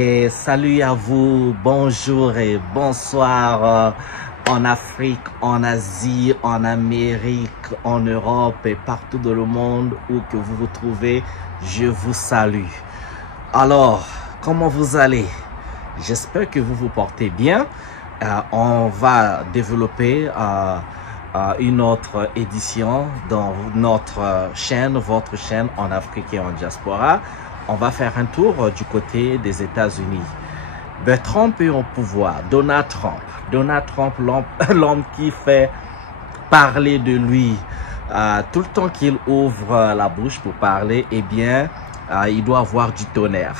Et salut à vous, bonjour et bonsoir en Afrique, en Asie, en Amérique, en Europe et partout dans le monde où que vous vous trouvez, je vous salue. Alors, comment vous allez? J'espère que vous vous portez bien. On va développer une autre édition dans notre chaîne, votre chaîne en Afrique et en diaspora. On va faire un tour du côté des États-Unis. Trump est au pouvoir. Donald Trump, l'homme qui fait parler de lui tout le temps qu'il ouvre la bouche pour parler, eh bien, il doit avoir du tonnerre.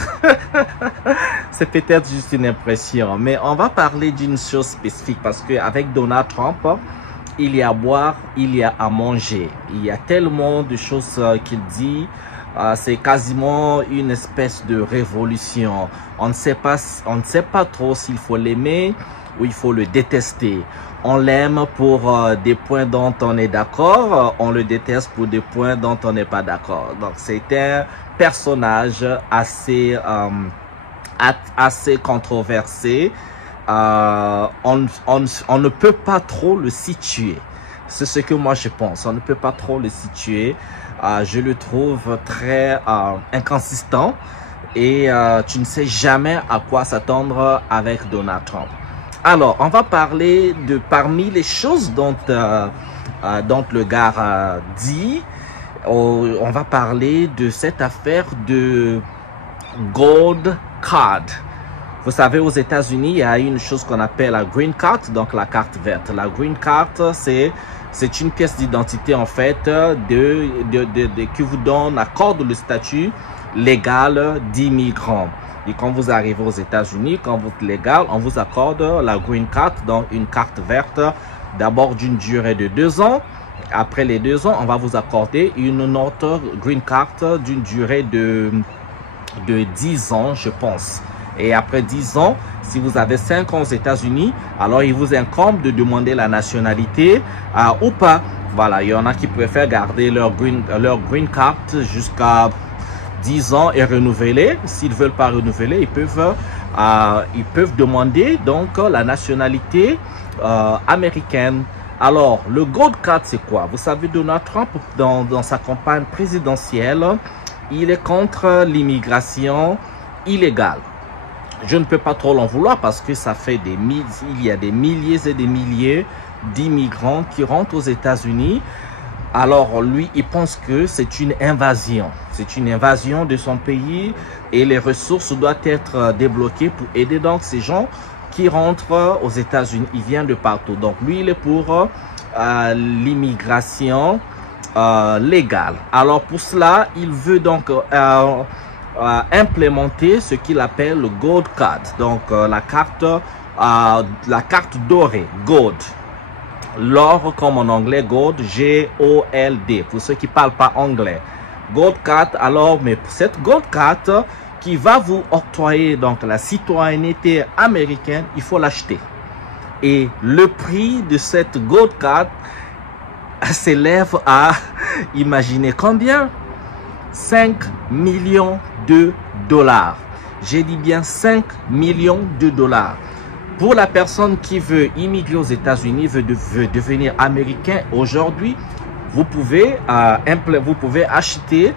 C'est peut-être juste une impression, mais on va parler d'une chose spécifique parce qu'avec Donald Trump, il y a à boire, il y a à manger. Il y a tellement de choses qu'il dit. C'est quasiment une espèce de révolution. On ne sait pas trop s'il faut l'aimer ou il faut le détester. On l'aime pour des points dont on est d'accord, on le déteste pour des points dont on n'est pas d'accord. Donc c'est un personnage assez controversé. On ne peut pas trop le situer. C'est ce que moi je pense. On ne peut pas trop le situer. Je le trouve très inconsistant et tu ne sais jamais à quoi s'attendre avec Donald Trump. Alors, on va parler de parmi les choses dont le gars dit. On va parler de cette affaire de Gold Card. Vous savez, aux États-Unis, il y a une chose qu'on appelle la Green Card, donc la carte verte. La Green Card, c'est une pièce d'identité en fait qui vous donne, accorde le statut légal d'immigrant. Et quand vous arrivez aux États-Unis, quand vous êtes légal, on vous accorde la Green Card, donc une carte verte, d'abord d'une durée de 2 ans. Après les 2 ans, on va vous accorder une autre Green Card d'une durée de 10 ans, je pense. Et après 10 ans, si vous avez 5 ans aux États-Unis, alors il vous incombe de demander la nationalité ou pas. Voilà, il y en a qui préfèrent garder leur green card jusqu'à 10 ans et renouveler. S'ils ne veulent pas renouveler, ils peuvent demander donc la nationalité américaine. Alors, le Gold Card, c'est quoi? Vous savez, Donald Trump, dans sa campagne présidentielle, il est contre l'immigration illégale. Je ne peux pas trop l'en vouloir parce que ça fait il y a des milliers et des milliers d'immigrants qui rentrent aux États-Unis. Alors lui, il pense que c'est une invasion. C'est une invasion de son pays et les ressources doivent être débloquées pour aider donc ces gens qui rentrent aux États-Unis. Ils viennent de partout. Donc lui, il est pour l'immigration légale. Alors pour cela, il veut donc implémenter ce qu'il appelle le Gold Card, donc la carte dorée, Gold. L'or comme en anglais, Gold, G-O-L-D, pour ceux qui ne parlent pas anglais. Gold Card, alors, mais pour cette Gold Card qui va vous octroyer donc la citoyenneté américaine, il faut l'acheter. Et le prix de cette Gold Card s'élève à, imaginez combien? 5 millions de dollars. J'ai dit bien 5 millions de dollars. Pour la personne qui veut immigrer aux États-Unis, veut devenir américain aujourd'hui, vous pouvez acheter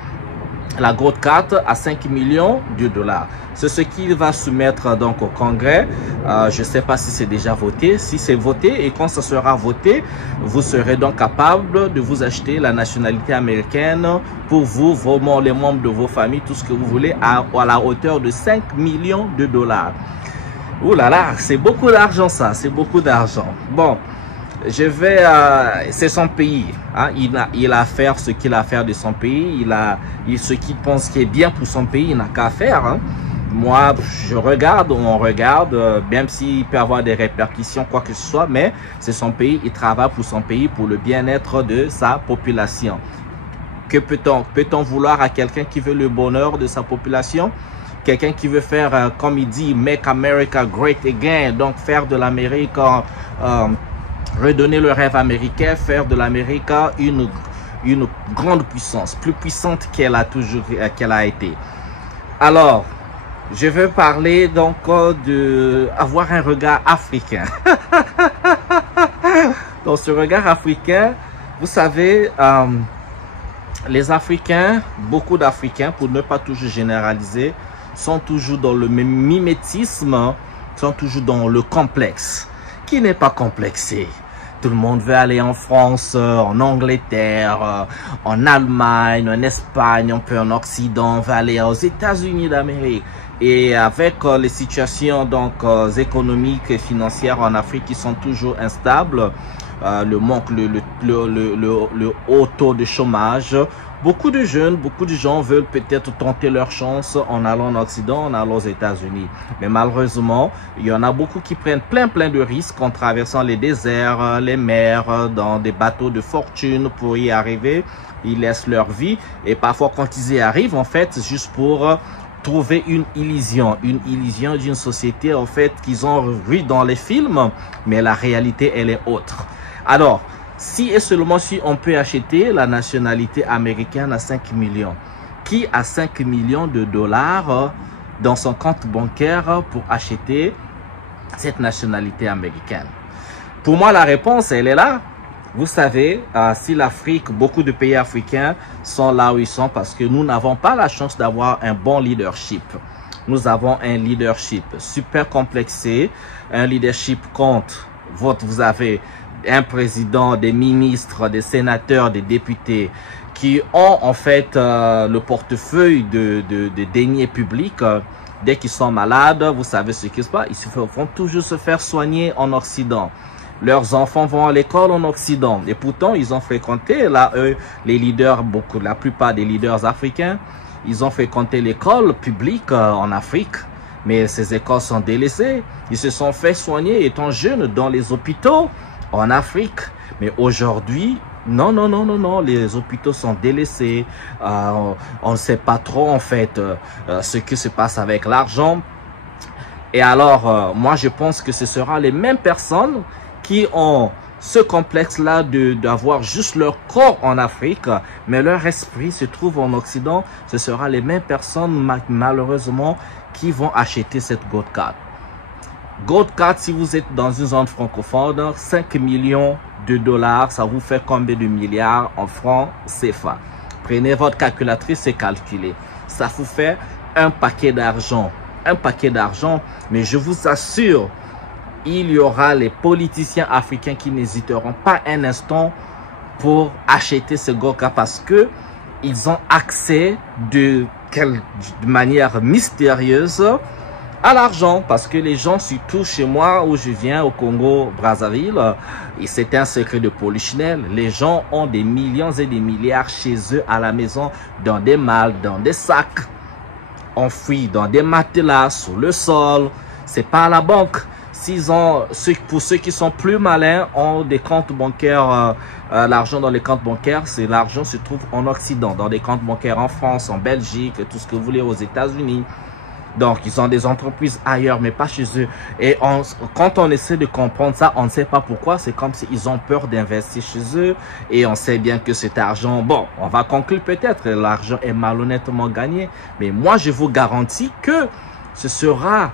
la Gold Card à 5 millions de dollars. C'est ce qu'il va soumettre donc au Congrès. Je ne sais pas si c'est déjà voté. Si c'est voté et quand ça sera voté, vous serez donc capable de vous acheter la nationalité américaine pour vous, les membres de vos familles, tout ce que vous voulez, à la hauteur de 5 millions de dollars. Ouh là là, c'est beaucoup d'argent ça, c'est beaucoup d'argent. Bon, c'est son pays, hein. Il a à faire ce qu'il a à faire de son pays, ce qu'il pense qui est bien pour son pays, il n'a qu'à faire, hein. Moi, on regarde, même s'il peut avoir des répercussions, quoi que ce soit, mais c'est son pays, il travaille pour son pays, pour le bien-être de sa population. Que peut-on vouloir à quelqu'un qui veut le bonheur de sa population? Quelqu'un qui veut faire, comme il dit, Make America Great Again, donc faire de l'Amérique, redonner le rêve américain, faire de l'Amérique une grande puissance, plus puissante qu'elle a été. Alors, je veux parler donc de avoir un regard africain. Dans ce regard africain, vous savez, les Africains, beaucoup d'Africains, pour ne pas toujours généraliser, sont toujours dans le mimétisme, sont toujours dans le complexe, qui n'est pas complexé. Tout le monde veut aller en France, en Angleterre, en Allemagne, en Espagne, un peu en Occident, on veut aller aux États-Unis d'Amérique. Et avec les situations donc économiques et financières en Afrique qui sont toujours instables, le manque, le haut taux de chômage, beaucoup de jeunes, beaucoup de gens veulent peut-être tenter leur chance en allant en Occident, en allant aux États-Unis. Mais malheureusement, il y en a beaucoup qui prennent plein de risques en traversant les déserts, les mers, dans des bateaux de fortune pour y arriver. Ils laissent leur vie et parfois quand ils y arrivent, en fait, c'est juste pour trouver une illusion d'une société en fait qu'ils ont vu dans les films, mais la réalité elle est autre. Alors, si et seulement si on peut acheter la nationalité américaine à 5 millions, qui a 5 millions de dollars dans son compte bancaire pour acheter cette nationalité américaine? Pour moi, la réponse, elle est là. Vous savez, si l'Afrique, beaucoup de pays africains sont là où ils sont parce que nous n'avons pas la chance d'avoir un bon leadership. Nous avons un leadership super complexé, un leadership contre vous avez un président, des ministres, des sénateurs, des députés qui ont en fait le portefeuille de deniers publics. Dès qu'ils sont malades, vous savez ce qui se passe, ils vont toujours se faire soigner en Occident. Leurs enfants vont à l'école en Occident. Et pourtant, ils ont fréquenté, là, eux, les leaders, la plupart des leaders africains, ils ont fréquenté l'école publique en Afrique. Mais ces écoles sont délaissées. Ils se sont fait soigner étant jeunes dans les hôpitaux en Afrique. Mais aujourd'hui, non, les hôpitaux sont délaissés. On ne sait pas trop, en fait, ce qui se passe avec l'argent. Et alors, moi, je pense que ce sera les mêmes personnes qui ont ce complexe-là d'avoir juste leur corps en Afrique, mais leur esprit se trouve en Occident. Ce sera les mêmes personnes, malheureusement, qui vont acheter cette Gold Card. Gold Card, si vous êtes dans une zone francophone, 5 millions de dollars, ça vous fait combien de milliards en francs CFA? Prenez votre calculatrice et calculez. Ça vous fait un paquet d'argent. Un paquet d'argent, mais je vous assure, il y aura les politiciens africains qui n'hésiteront pas un instant pour acheter ce Gold Card parce que ils ont accès de manière mystérieuse à l'argent. Parce que les gens, surtout chez moi où je viens au Congo, Brazzaville, et c'est un secret de polichinelle, les gens ont des millions et des milliards chez eux à la maison, dans des malles, dans des sacs, enfouis dans des matelas, sous le sol. C'est pas à la banque. Pour ceux qui sont plus malins, ont des comptes bancaires, l'argent dans les comptes bancaires, c'est l'argent se trouve en Occident, dans des comptes bancaires en France, en Belgique, tout ce que vous voulez, aux États-Unis. Donc, ils ont des entreprises ailleurs, mais pas chez eux. Et quand on essaie de comprendre ça, on ne sait pas pourquoi. C'est comme s'ils ont peur d'investir chez eux. Et on sait bien que cet argent, bon, on va conclure peut-être, l'argent est malhonnêtement gagné. Mais moi, je vous garantis que ce sera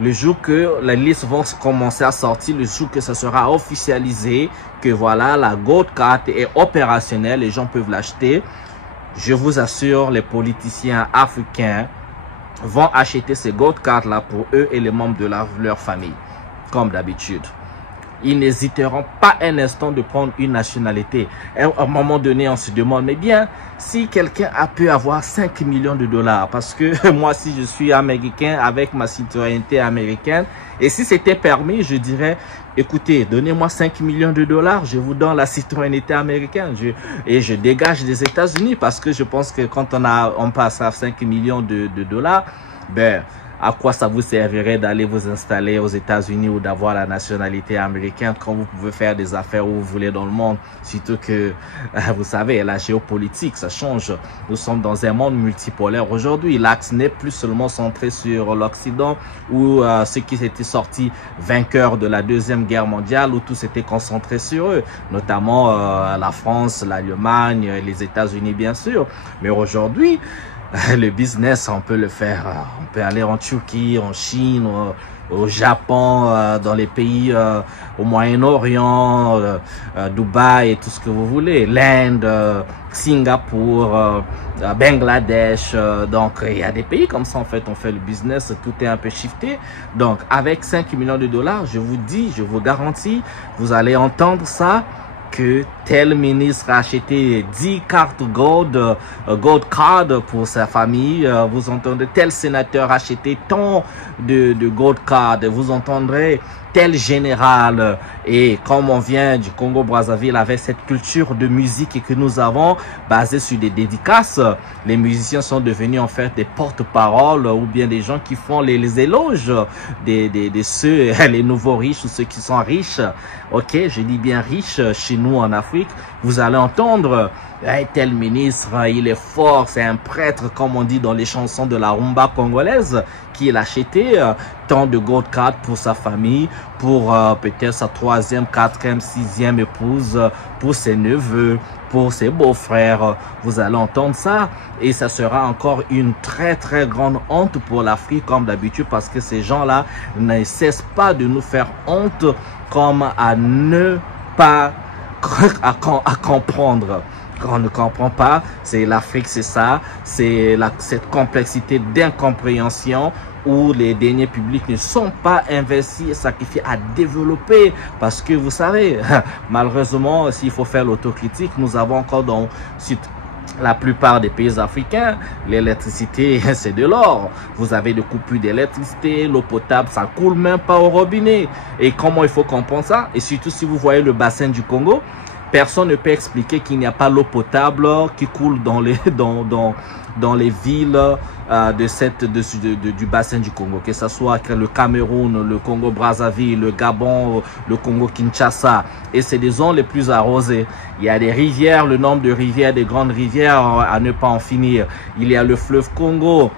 le jour que les listes vont commencer à sortir, le jour que ça sera officialisé, que voilà, la Gold Card est opérationnelle, les gens peuvent l'acheter. Je vous assure, les politiciens africains vont acheter ces Gold Cards là pour eux et les membres de leur famille, comme d'habitude. Ils n'hésiteront pas un instant de prendre une nationalité. Et à un moment donné, on se demande, mais bien, si quelqu'un a pu avoir 5 millions de dollars, parce que moi, si je suis américain avec ma citoyenneté américaine, et si c'était permis, je dirais, écoutez, donnez-moi 5 millions de dollars, je vous donne la citoyenneté américaine. Et je dégage des États-Unis, parce que je pense que quand on passe à 5 millions de dollars, ben, à quoi ça vous servirait d'aller vous installer aux États-Unis ou d'avoir la nationalité américaine quand vous pouvez faire des affaires où vous voulez dans le monde? Surtout que, vous savez, la géopolitique, ça change. Nous sommes dans un monde multipolaire aujourd'hui. L'axe n'est plus seulement centré sur l'Occident ou ceux qui étaient sortis vainqueurs de la Deuxième Guerre mondiale où tout s'était concentré sur eux, notamment la France, l'Allemagne, les États-Unis bien sûr. Mais aujourd'hui, le business, on peut le faire. On peut aller en Turquie, en Chine, au Japon, dans les pays au Moyen-Orient, Dubaï et tout ce que vous voulez, l'Inde, Singapour, Bangladesh. Donc il y a des pays comme ça, en fait, on fait le business, tout est un peu shifté. Donc avec 5 millions de dollars, je vous dis, je vous garantis, vous allez entendre ça, que tel ministre a acheté 10 cartes gold card pour sa famille. Vous entendrez tel sénateur acheter tant de gold card. Vous entendrez tel général. Et comme on vient du Congo-Brazzaville avec cette culture de musique que nous avons basée sur des dédicaces, les musiciens sont devenus en fait des porte-paroles ou bien des gens qui font les éloges de ceux, les nouveaux riches ou ceux qui sont riches. Ok, je dis bien riches chez nous en Afrique. Vous allez entendre tel ministre, il est fort, c'est un prêtre, comme on dit dans les chansons de la rumba congolaise, qui a acheté tant de gold card pour sa famille, pour peut-être sa 3e, 4e, 6e épouse, pour ses neveux, pour ses beaux-frères. Vous allez entendre ça et ça sera encore une très très grande honte pour l'Afrique comme d'habitude, parce que ces gens-là ne cessent pas de nous faire honte, comme à ne pas à comprendre. Quand on ne comprend pas, c'est l'Afrique, c'est ça, c'est cette complexité d'incompréhension où les deniers publics ne sont pas investis et sacrifiés à développer. Parce que vous savez, malheureusement, s'il faut faire l'autocritique, nous avons encore dans la plupart des pays africains, l'électricité, c'est de l'or. Vous avez des coupures d'électricité, l'eau potable, ça coule même pas au robinet. Et comment il faut comprendre ça? Et surtout si vous voyez le bassin du Congo, personne ne peut expliquer qu'il n'y a pas l'eau potable qui coule dans les villes du bassin du Congo, que ce soit le Cameroun, le Congo-Brazzaville, le Gabon, le Congo-Kinshasa. Et c'est des zones les plus arrosées. Il y a des rivières, le nombre de rivières, des grandes rivières à ne pas en finir. Il y a le fleuve Congo,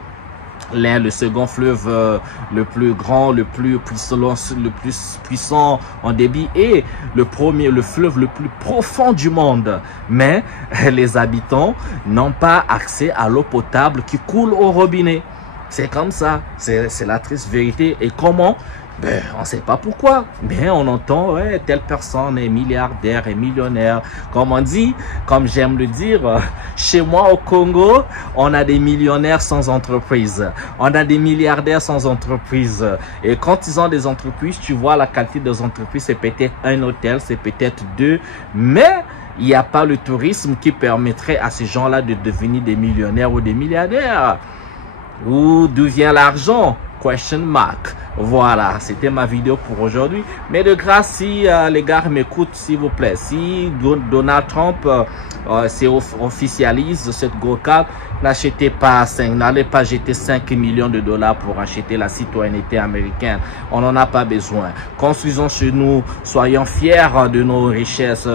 le second fleuve le plus grand, le plus puissant en débit, et le fleuve le plus profond du monde. Mais les habitants n'ont pas accès à l'eau potable qui coule au robinet. C'est comme ça, c'est la triste vérité. Et comment? Ben, on ne sait pas pourquoi, mais on entend telle personne est milliardaire et millionnaire. Comme on dit, comme j'aime le dire, chez moi au Congo, on a des millionnaires sans entreprise. On a des milliardaires sans entreprise. Et quand ils ont des entreprises, tu vois la qualité des entreprises, c'est peut-être un hôtel, c'est peut-être 2, mais il n'y a pas le tourisme qui permettrait à ces gens-là de devenir des millionnaires ou des milliardaires. D'où vient l'argent? Question mark. Voilà, c'était ma vidéo pour aujourd'hui. Mais de grâce, si les gars m'écoutent, s'il vous plaît, si Donald Trump officialise cette gold card, n'achetez pas 5, n'allez pas jeter 5 millions de dollars pour acheter la citoyenneté américaine. On n'en a pas besoin. Construisons chez nous, soyons fiers de nos richesses,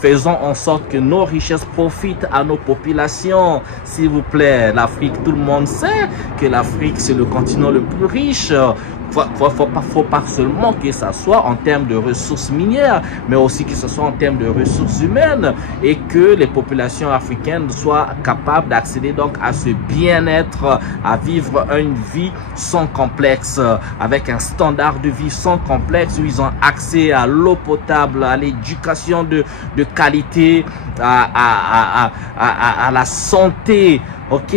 faisons en sorte que nos richesses profitent à nos populations. S'il vous plaît, l'Afrique, tout le monde sait que l'Afrique, c'est le continent le plus riche. Faut pas seulement que ça soit en termes de ressources minières, mais aussi que ce soit en termes de ressources humaines, et que les populations africaines soient capables d'accéder donc à ce bien-être, à vivre une vie sans complexe, avec un standard de vie sans complexe, où ils ont accès à l'eau potable, à l'éducation de qualité, à la santé, ok,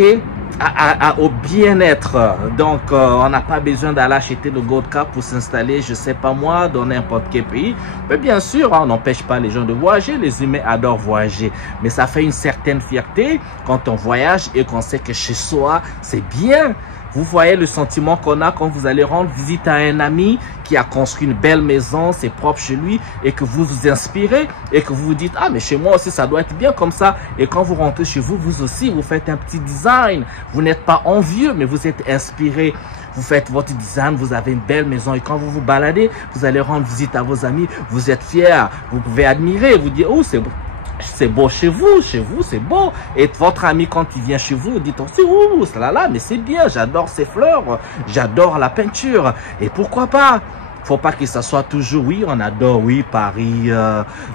au bien-être. Donc on n'a pas besoin d'aller acheter le gold card pour s'installer, je sais pas moi, dans n'importe quel pays. Mais bien sûr, on n'empêche pas les gens de voyager, les humains adorent voyager, mais ça fait une certaine fierté quand on voyage et qu'on sait que chez soi c'est bien. Vous voyez le sentiment qu'on a quand vous allez rendre visite à un ami qui a construit une belle maison, c'est propre chez lui, et que vous vous inspirez et que vous vous dites, ah mais chez moi aussi ça doit être bien comme ça. Et quand vous rentrez chez vous, vous aussi vous faites un petit design. Vous n'êtes pas envieux, mais vous êtes inspiré. Vous faites votre design, vous avez une belle maison, et quand vous vous baladez, vous allez rendre visite à vos amis, vous êtes fiers, vous pouvez admirer, vous dire, oh c'est beau chez vous c'est beau. Et votre ami, quand il vient chez vous, dit aussi, ouh, là, mais c'est bien, j'adore ces fleurs, j'adore la peinture. Et pourquoi pas? Faut pas que ça soit toujours, oui, on adore, oui, Paris,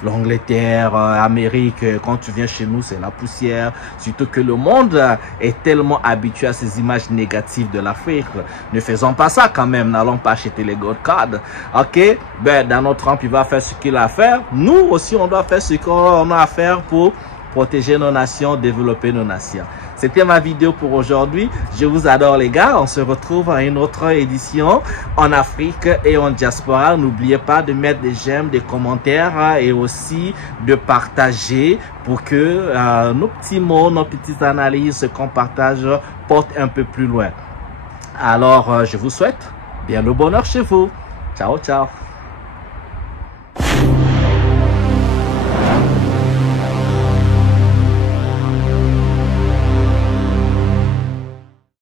l'Angleterre, Amérique. Quand tu viens chez nous, c'est la poussière. Surtout que le monde est tellement habitué à ces images négatives de l'Afrique. Ne faisons pas ça quand même. N'allons pas acheter les gold cards. Ok? Ben, Donald Trump, il va faire ce qu'il a à faire. Nous aussi, on doit faire ce qu'on a à faire pour protéger nos nations, développer nos nations. C'était ma vidéo pour aujourd'hui. Je vous adore les gars. On se retrouve à une autre édition en Afrique et en diaspora. N'oubliez pas de mettre des j'aime, des commentaires et aussi de partager pour que nos petits mots, nos petites analyses, ce qu'on partage portent un peu plus loin. Alors, je vous souhaite bien le bonheur chez vous. Ciao, ciao.